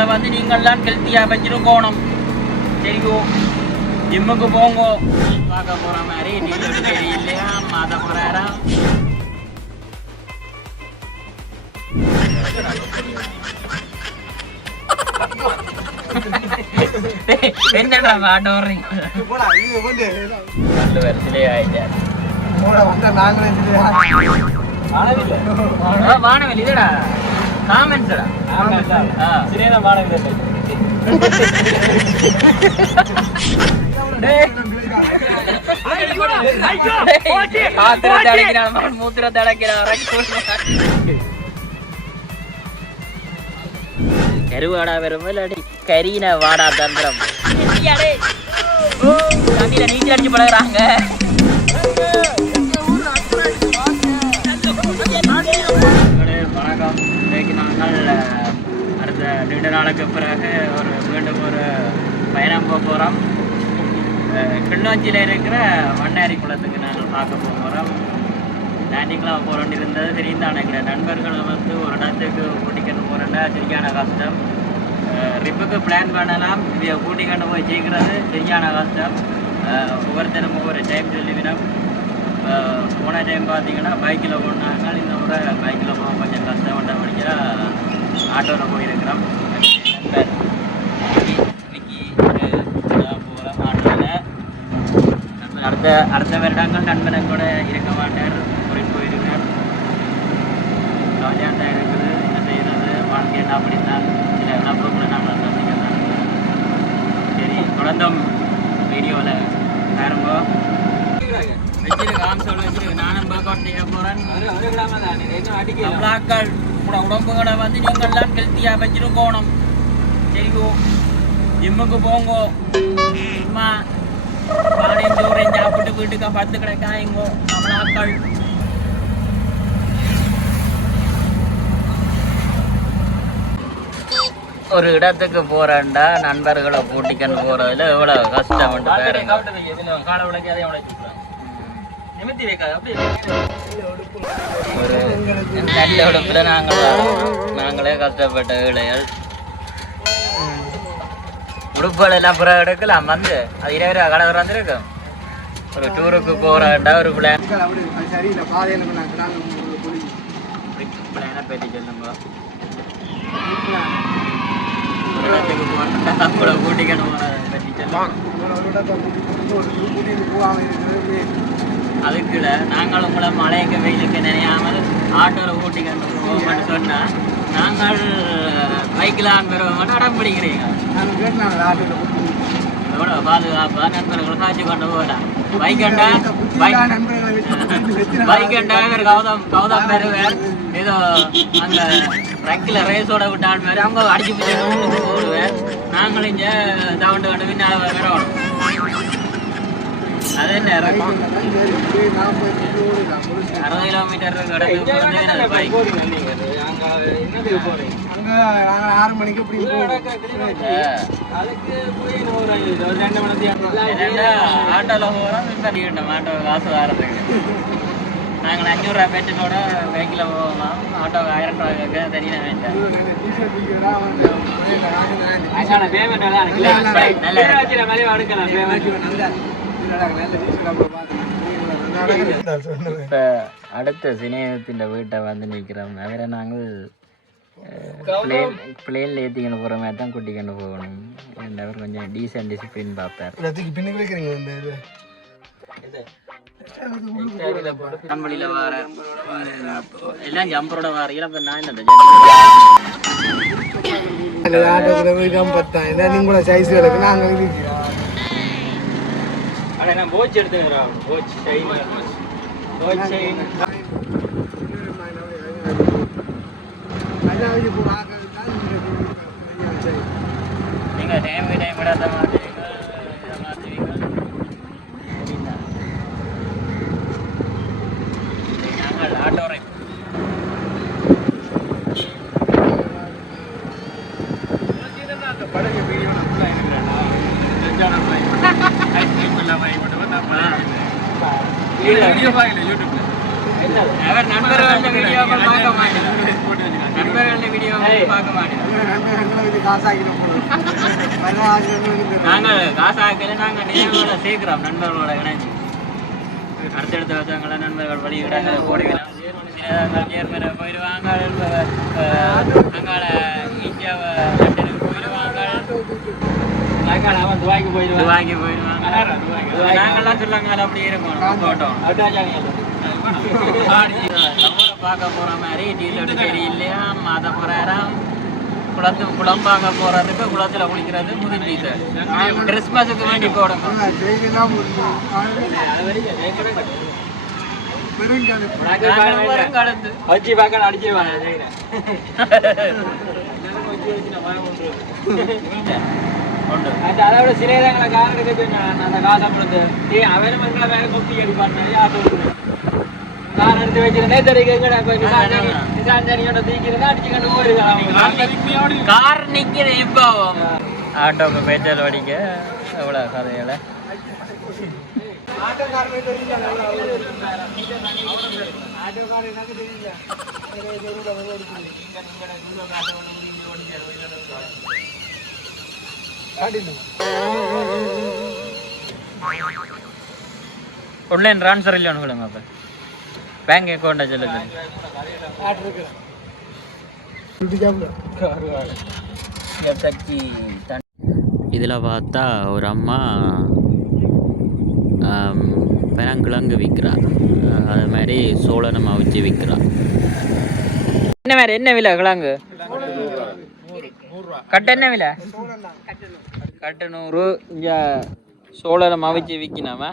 உடம்புகளை வந்து நீங்கள்லாம் ஹெல்த்தியாக வச்சிருக்கணும். சரியோ, ஜிம்முக்கு போங்க. பார்க்க போகிற மாதிரி நீங்களும் தெரியலையா மாத போகிறாரா? என்னடா பாட்டு வர்றீங்க? ரெண்டு வருஷத்துலேயே ஆயிட்டாரு. வானவில் இதுடா காமெண்ட்ஸ்டா. சிறியதான் வானவில் மூத்திரத்தை அடைக்கிறான். கருவாடா வரும் கரீன வாடா தந்திரம் தண்ணியில நீச்சல் அடிச்சு பழகுறாங்க. வணக்கம். இன்றைக்கு நாங்கள் அடுத்த நீண்ட நாளுக்கு பிறகு மீண்டும் ஒரு பயணம் போக போகிறோம். கிளிநொச்சியில் இருக்கிற வண்ணாரி குளத்துக்கு நாங்கள் பார்க்க போகிறோம். லேண்டிங்லாம் போகிறோன்னு இருந்தது. தெரியும் தான் நினைக்கிறேன். நண்பர்களை வந்து ஒரு இடத்துக்கு கூட்டிக்கொண்டு போகிறேன்னா சரியான கஷ்டம். ட்ரிப்புக்கு பிளான் பண்ணலாம், இதை கூட்டிக்கொண்டு போய் ஜெயிக்கிறது சரியான கஷ்டம். ஒவ்வொருத்தரும் ஒவ்வொரு டைம் சொல்லிவிடும். போன டைம் பார்த்தீங்கன்னா பைக்கில் போனாங்க. இந்த முறை பைக்கில் போக கொஞ்சம் கஷ்டம் பண்ண ஆட்டோவில் போயிருக்கிறோம். போகிறோம் ஆட்டோவில். அடுத்த வருடங்கள் நண்பனை கூட இருக்க மாட்டார், போயிருக்கார். கவலையாக தான் இருக்குது. என்ன செய்கிறது, வாழ்க்கை என்ன அப்படித்தான். சில நம்பர்களை நாங்கள் சந்திக்கத்தான். சரி, தொடர்ந்தும் வீடியோவில் ஆரம்போ வச்சிருக்கு. ஆம்சோல் வச்சிருக்கு. நானும் ஒர்க் அவுட் செய்ய போகிறேன். நம்மளாக்கள் உடம்புகளை வந்து நீங்கள்லாம் ஹெல்த்தியாக வச்சிருக்கணும். சரியோ, ஜிம்முக்கு போங்க. சும்மா பானையும் சோறையும் சாப்பிட்டு வீட்டுக்கு பத்து கிடைக்காயங்கோ நம்மளாக்கள். ஒரு இடத்துக்கு போறேன்டா நண்பர்களை கூட்டிக்கன்னு போறதுல எவ்வளவு கஷ்டம். ஒரு நல்ல உடம்புல நாங்களே கஷ்டப்பட்ட வேலைகள். உடுப்புகள் எல்லாம் புற எடுக்கலாம். வந்து அது 20 ரூபா கடை வந்துருக்கும். ஒரு டூருக்கு போறேன்டா ஒரு பிளான் பற்றி சொல்லுங்க. கூட்டிக்கணும் அதுக்குள்ள நாங்கள் உங்களை மழைக்கு வெயிலுக்கு நினையாமல் ஆட்டோவில் கூட்டிக்கணும் போவோம்னு சொன்னால் நாங்கள் பைக்கில் பெறுவோம்னு அடம் பிடிக்கிறீங்க. எவ்வளோ பாதுகாப்பாக நண்பர்கள் காய்ச்சி கொண்டு போகலாம். பைக்கண்டா இவர் கௌதம் பெறுவார். ஏதோ அந்த ட்ரக்கில் ரேஸோட விட்டால் மாதிரி அவங்க அடிச்சு போடுவேன். நாங்கள் இங்கே தவண்டு கண்டு பின்னால் வரணும். அது என்ன 60 கிலோமீட்டர் கிடக்கு பைக். 6 மணிக்கு ஆட்டோவில் போகிறோம். ஆட்டோ காசு வாரத்துக்கு நாங்கள் 500 ரூபா பெட்ரோலோட பைக்கில் போகலாம். ஆட்டோவுக்கு 1000 ரூபா கேட்க தெரியல வேண்டாம். இப்போ அடுத்த சினேகத்தின் வீட்டை வந்து நிற்கிறோம். அவரை நாங்கள் பிளேனில் ஏற்றிக்கணும் போகிற மாதிரி தான் கூட்டிக்கொண்டு போகணும். அவர் கொஞ்சம் டீசன்ட் டிசிப்ளின் பார்ப்பார். கம்பளியில் வர எல்லாம் ஜம்பரோட வாரீங்களா? இப்போ நான் என்ன போச்சு எடுத்துக்கிறோம். நீங்கள் டைம் விடாத மாதிரி நாங்கள் ஆட்டோ ரைட் படகு வீடியோ பார்க்கல யூடியூப்ல. அவர் நண்பர்கள் வீடியோ பார்க்க மாட்டேன். நண்பர்கள் வீடியோ பார்க்க மாட்டேன். எங்களுக்கு காசு ஆகிடும் நாங்கள் காசு ஆக்கல, நாங்கள் நினைவுகளை சேர்க்கிறோம் நண்பர்களோட இணைஞ்சு. அடுத்தடுத்த வருஷங்கள நண்பர்கள் வழிவிடாங்க போடுகிறாங்க. ஜேர்மனை போயிடுவாங்க, அங்கால இந்தியாவை லண்டனுக்கு போயிடுவாங்க, அவன் துபாய்க்கு போயிடுவாங்க. நாங்கள்லாம் சொல்லுவாங்க அப்படியே இருக்கணும் போட்டோம். பார்க்க போற மாதிரி டீசர்ட் தெரியலையா, மாத போறாராம் குளம் பார்க்க போறதுக்கு குளத்துல குளிக்கிறது புது டீசர்ட். கிறிஸ்மஸுக்கு வேண்டி போடுங்க. வச்சு பார்க்க அடிச்சிருவாங்க. அதோட சிலைகளை கார் எடுக்க அந்த காசை கொடுத்து அவனும் எங்களை வேற கொப்பி அடிப்பாங்க. கார் எடுத்து வச்சிருந்தே தெரிவிக்கோட தீக்கிறதா அடிச்சுக்கிட்டு போயிருக்காங்க. கார் நிக்கிற இப்போ ஆட்டோக்கு பேச்சல் வடிக்க எவ்வளோ கதைகளை ஆன்லைன் ட்ரான்ஸ்ஃபர் இல்லைன்னு சொல்லுங்க. அப்போ பேங்க் அக்கௌண்ட்டை சொல்லுங்க. இதில் பார்த்தா ஒரு அம்மா பெரங்கிழங்கு விற்கிறா, அது மாதிரி சோளனம் அவிச்சு விற்கிறா. என்ன வேறு என்ன விலை கிழங்கு? கட்டு என்ன விலை? கட்டு 100. இங்கே சோளனம் அவிச்சு விற்கினாமா?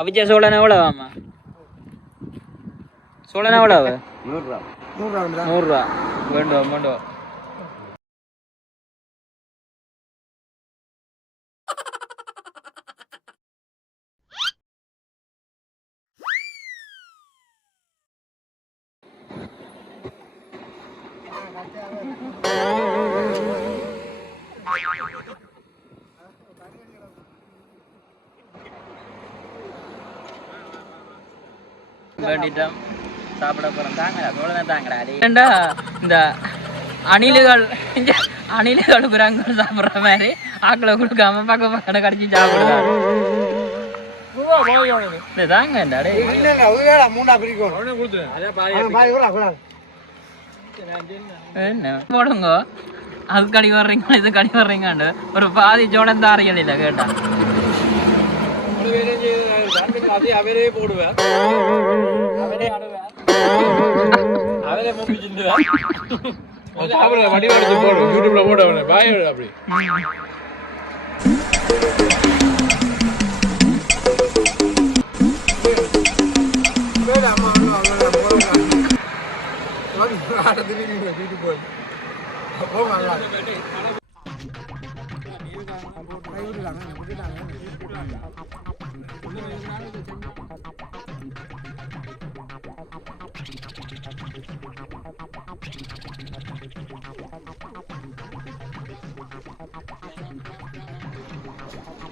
அவிச்ச சோளனம் எவ்வளோவாம்மா? சோளனம் எவ்வளவு? 100 ரூபா. வேண்டும். வேண்டிட்டோம், சாப்பிட போகிறோம். தாங்கடா சோழனை தாங்கடா. ஏண்டா இந்த அணில்கள் குரங்கள் சாப்பிட்ற மாதிரி ஆக்களை கொடுக்காம பக்கம் கடிச்சு சாப்பிடுறாங்க. தாங்க என்ன போடுங்க, அது கடி வர்றீங்க இது கடி வர்றீங்கன்னு ஒரு பாதி சோழன் தாரியல் இல்லை கேட்டா. அவரே போடுவேன், அவரே வடிவாடுத்து போடு, யூடியூப்ல போட பாய் அப்படி.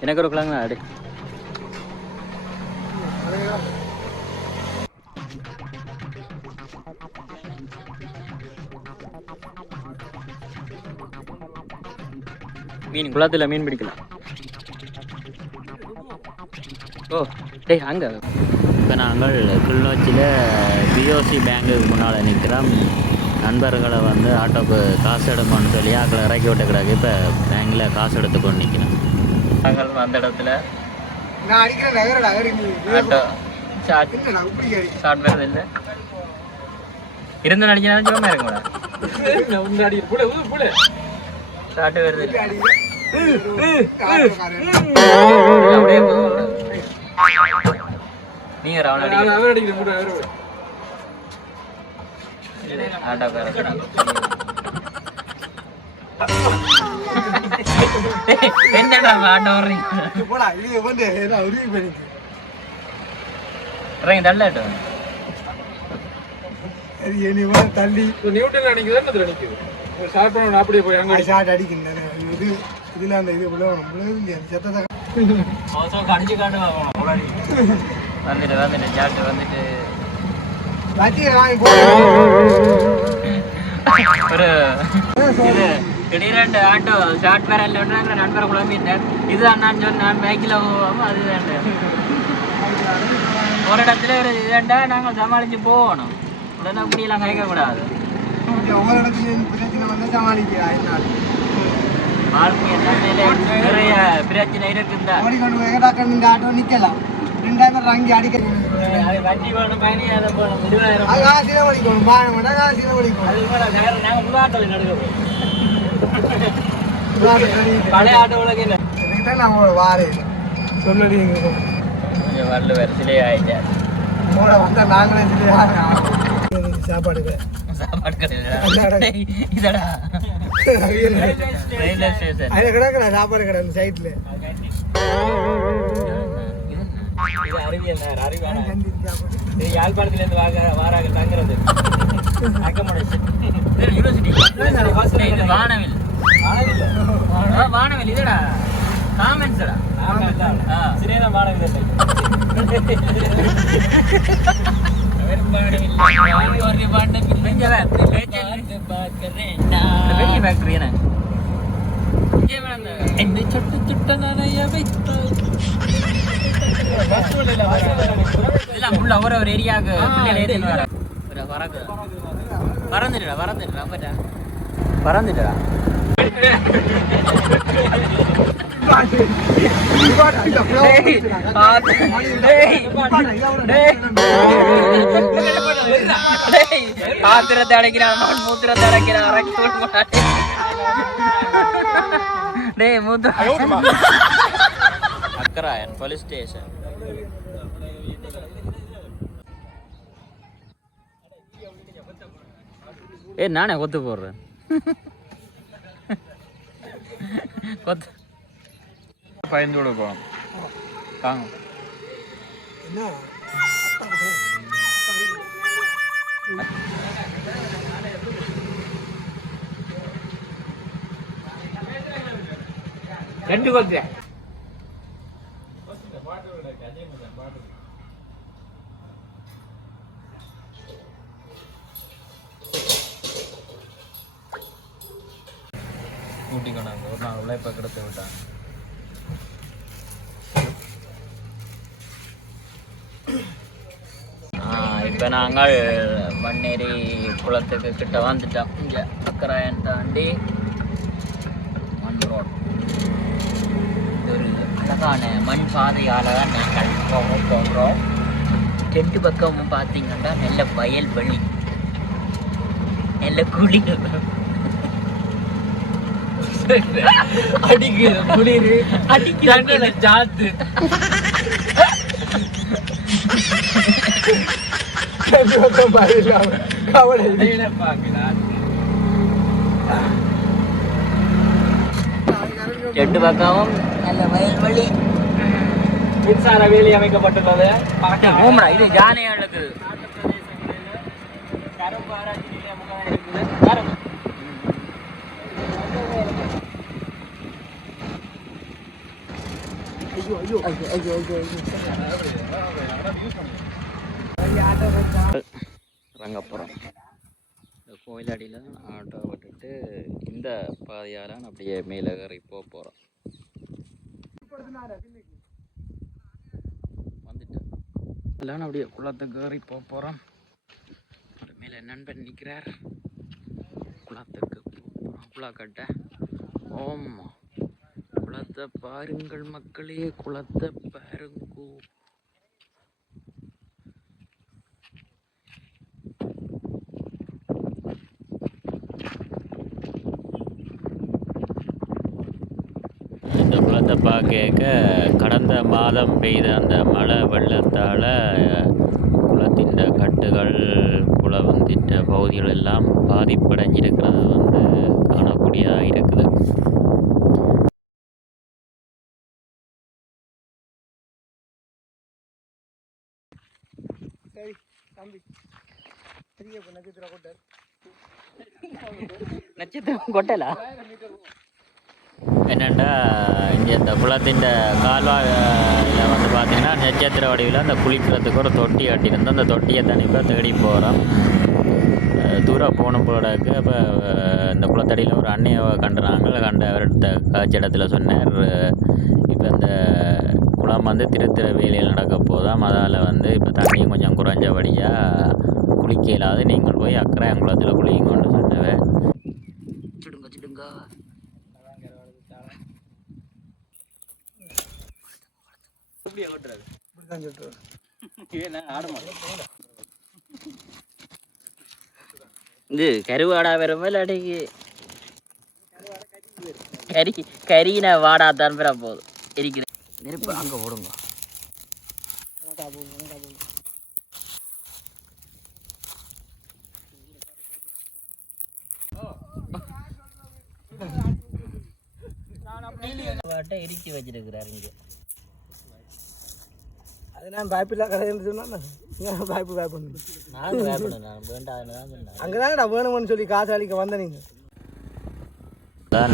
எனக்கு ஒரு கிழங்கு அடி. மீன் குளத்தில் மீன் பிடிக்கலாம். ஓ டேய் அங்கே இப்போ நாங்கள் கிளிநொச்சியில் பிஓசி பேங்குக்கு முன்னால் நிற்கிறோம். நண்பர்களை ஆட்டோக்கு காசு எடுக்கணும்னு சொல்லி ஆக்களை இறக்கி விட்ட கிடக்கு. இப்போ பேங்கில் காசு எடுத்துக்கொண்டு நிற்கிறோம். நாங்கள் அந்த இடத்துல ஆட்டோ ஷார்ட் வருது இல்லை இருந்து நடிச்சா சும்மா இருக்க கூட ஷார்ட் வருது அப்படியே நீங்க ஆட்டோக்கார என்னடா ஆட்டோ இறங்கி தள்ளாட்டோ தள்ளி அப்படியே போய் அங்கே ஷார்ட் அடிக்கின்றேன். இது இதுல அந்த இது அடிச்சு காட்டு வந்துட்டு சாட்டு வந்துட்டு ஒரு இது திடீரெண்டு ஆட்டோ ஷார்ட் பேரல் விடுறாங்க நண்பர் குழம்பிட்டார் இது அண்ணான்னு சொன்னான் பைக்கில் போவோம் அதுதான்டா ஒரு இடத்துல ஒரு இதுண்டா நாங்கள் சமாளித்து போகணும் உடனே அப்படியெல்லாம் கேட்கக்கூடாது ஒவ்வொரு இடத்துலையும் பிரச்சனை வந்து சமாளிக்கிறார் வாழ்க்கை நிறைய பிரச்சனை இருக்குதா ஓடிக்கொண்டு போய் இந்த ஆட்டோ நிற்கலாம் 2000 அங்கே அடிக்க வண்டி போகணும் பயணி அதை போகணும் 20,000 காசில ஓடிக்கணும் பாயம் வேண்டாம் காசில ஓடிக்கணும் அது போல நாங்கள் புது ஆட்டோவில் நடுக்க பழைய ஆட்டோவில் என்ன இதுக்கு தான் நான் வாரேன் சொல்லி கொஞ்சம் வரல வேறு சிலை ஆகிட்டேன் உங்களோட வந்தா நாங்களே சாப்பாடுக்கு சாப்பாடு கடையில் இதடா ரயில்வே ஸ்டேஷன் அதில் கிடக்குற சாப்பாடு கடை அந்த சைட்டில் யாழ்ப்பாணத்திலேருந்து வாராக தங்குறது யூனிவர்சிட்டி வானவில் வானவில் இதடா காமெண்ட்ஸ்டா சிறியதான் வானவில் ஒரு ஏரியாவுக்கு பறந்துட்டா ஆத்திரத்தை அடைக்கிறான் மூத்திரத்தை அடைக்கிறான் டேய் மூத்திர அக்கராயன் போலீஸ் ஸ்டேஷன் நானே கொத்து போடுறேன் கொத்து பயந்து கொடுப்போம் தாங்க ரெண்டு கொத்து ஊட்டிக்கொண்டாங்க ஒரு நாள் உழைப்பை கெடுத்து விட்டாங்க இப்போ நாங்கள் மண்ணேரி குளத்துக்கு கிட்ட வந்துட்டோம் இங்கே அக்கராயன் தாண்டி மண் ரோட் ஒரு அழகான மண் பாதையால் தான் நாங்கள் போகிறோம் ரெண்டு பக்கமும் பார்த்தீங்கன்னா நல்ல வயல் வெளி நல்ல குளிர் அடிக்குது குளிர் அடிக்குது ஜாத்து ரெண்டு பக்கமும் நல்ல வயல்வெளி மின்சார வேலி அமைக்கப்பட்டுள்ளது இது யானையாளுக்கு ரங்கப்புறம் இந்த கோயிலடியில் ஆட்டோ விட்டுட்டு இந்த பாதையால் அப்படியே மேலே ஏறி போகிறோம் வந்துட்டேன் எல்லாம் அப்படியே குளத்துக்கு ஏறி போகிறோம் அது மேலே நண்பன் நிற்கிறார் குளத்துக்கு குளக்கட்டை ஓம்மா குளத்தை பாருங்கள் மக்களே குளத்தை பாருங்கோ இந்த குளத்தை பார்க்க கடந்த மாதம் பெய்த அந்த மழை வெள்ளத்தால் குளத்தின் கட்டுகள் குளத்தின் பகுதிகள் எல்லாம் பாதிப்படைஞ்சிருக்கிறது காணக்கூடியதாக இருக்குது. நட்சத்திரம் கொட்டலா என்னென்னா இங்கே இந்த குளத்தின் கால்வாயில் வந்து பார்த்திங்கன்னா நட்சத்திர வடிவில் அந்த குளிக்கிறதுக்கு ஒரு தொட்டி கட்டியிருந்து அந்த தொட்டியை தண்ணி இப்போ தேடி போகிறோம். தூரம் போகணும் போடாக்கு. அப்போ இந்த குளத்தடியில் ஒரு அண்ணையை கண்ட அவர்கிட்ட காட்சி இடத்துல சொன்னார், இப்போ இந்த குளம் வந்து திருத்திர வேலையில் நடக்க போதாம், அதால் வந்து இப்போ தண்ணியும் கொஞ்சம் குறைஞ்சபடியாக குளிக்க இல்லாது, நீங்கள் போய் அக்கராயங்குளத்தில் குளிங்கன்னு சொன்னவன். சிடுங்க இப்படியே ஓட்டுறது இப்படிதான் சொல்றது. இது கருவாடா வருமா இல்லாட்டிக்கு கரின வாடாத்தான் பெற போதும் இருக்கிறேன். நெருப்பு அங்கே ஓடுங்க. இறுக்கி வச்சிருக்கிறாரு இங்கே. அது நான் பயப்பில்லா கதைன்னு சொன்னா பயப்பு நானும் பயப்படணும். நான் வேண்டாம்னு தான் சொன்னேன். அங்கதான்டா வேணும்னு சொல்லி காசு அளிக்க வந்த நீங்க.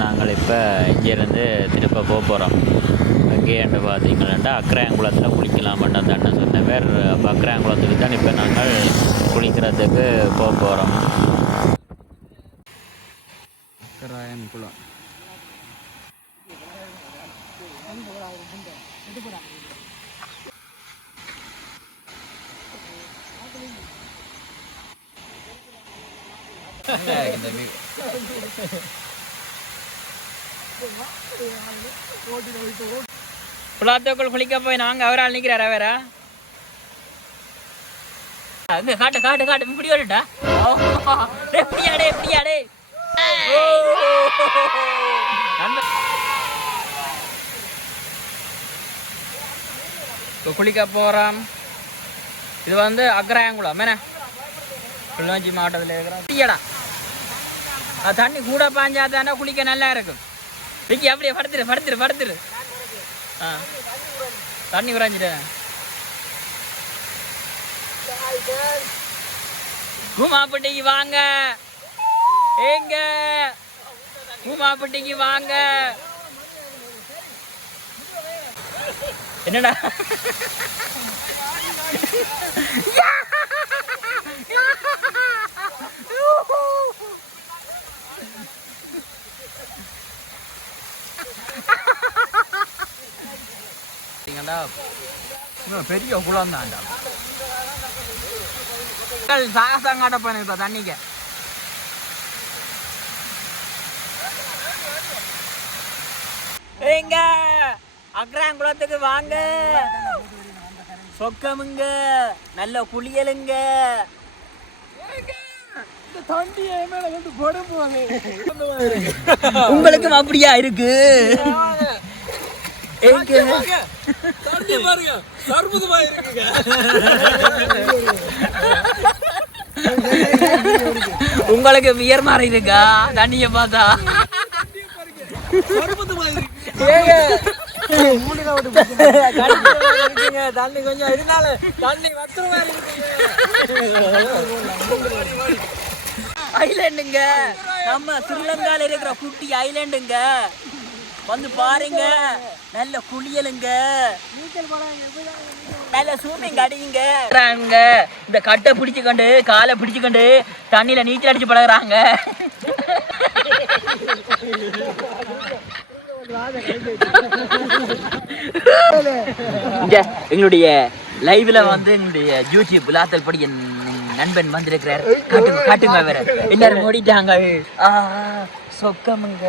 நாங்கள் இப்போ இங்கேருந்து திருப்ப போக போகிறோம். அங்கேன்னு பார்த்தீங்கன்னா அக்கராயங்குளத்தில் குளிக்கலாமன்ற அந்த அண்ணன் சொன்ன பேர். அப்போ அக்கராயங்குளத்துக்கு தான் இப்போ நாங்கள் குளிக்கிறதுக்கு போக போகிறோம். அக்கராயங்குளம் குளத்துக்குள் குளிக்க போய் நாங்க அவரால் நிக்கிறாரா வேற அங்க காட்டு காட்டு காட்டு இப்படி வரட்டா எப்படியாடே குளிக்க போறோம். இது வந்து அக்கராயங்குளம் என்ன கிளிநொச்சி மாவட்டத்தில் இருக்கிறோம். தண்ணி கூட பாஞ்சா தானே குளிக்க நல்லா இருக்கும். விக்கி அப்படியே படுத்துரு தண்ணி குறைஞ்சிட்டேன். கூமாப்பட்டிக்கு வாங்க, எங்க கூமாப்பட்டிக்கு வாங்க. என்னடா பெரிய குளம் தான்டா. சாகசம் காட்டப்போன இப்ப தண்ணிக்கு. எங்க அக்கராங்குளத்துக்கு வாங்க, சொக்கமுங்க, நல்ல குளியலுங்க. உங்களுக்கும் அப்படியா இருக்கு? உங்களுக்கு வியர் மாறி இருக்கா தண்ணிய பார்த்தா? தண்ணி கொஞ்சம் இதனால தண்ணி ஐலாண்டுங்க, நம்ம ஸ்ரீலங்கால இருக்கிற குட்டி ஐலாண்டுங்க. வந்து பாருங்க, நல்ல குளியலுங்க, நல்ல சூமிங் அடிங்க. இந்த கட்டை பிடிச்சுக்கொண்டு காலை பிடிச்சுக்கொண்டு தண்ணியில நீச்சல் அடிச்சு பழகுறாங்க. எங்களுடைய லைவ்ல வந்து எங்களுடைய யூடியூப் லாத்தல் படி என் நண்பன் வந்திருக்கிறார். காட்டுங்க வேற எல்லாரும் ஓடிட்டாங்க. சொக்கமுங்க.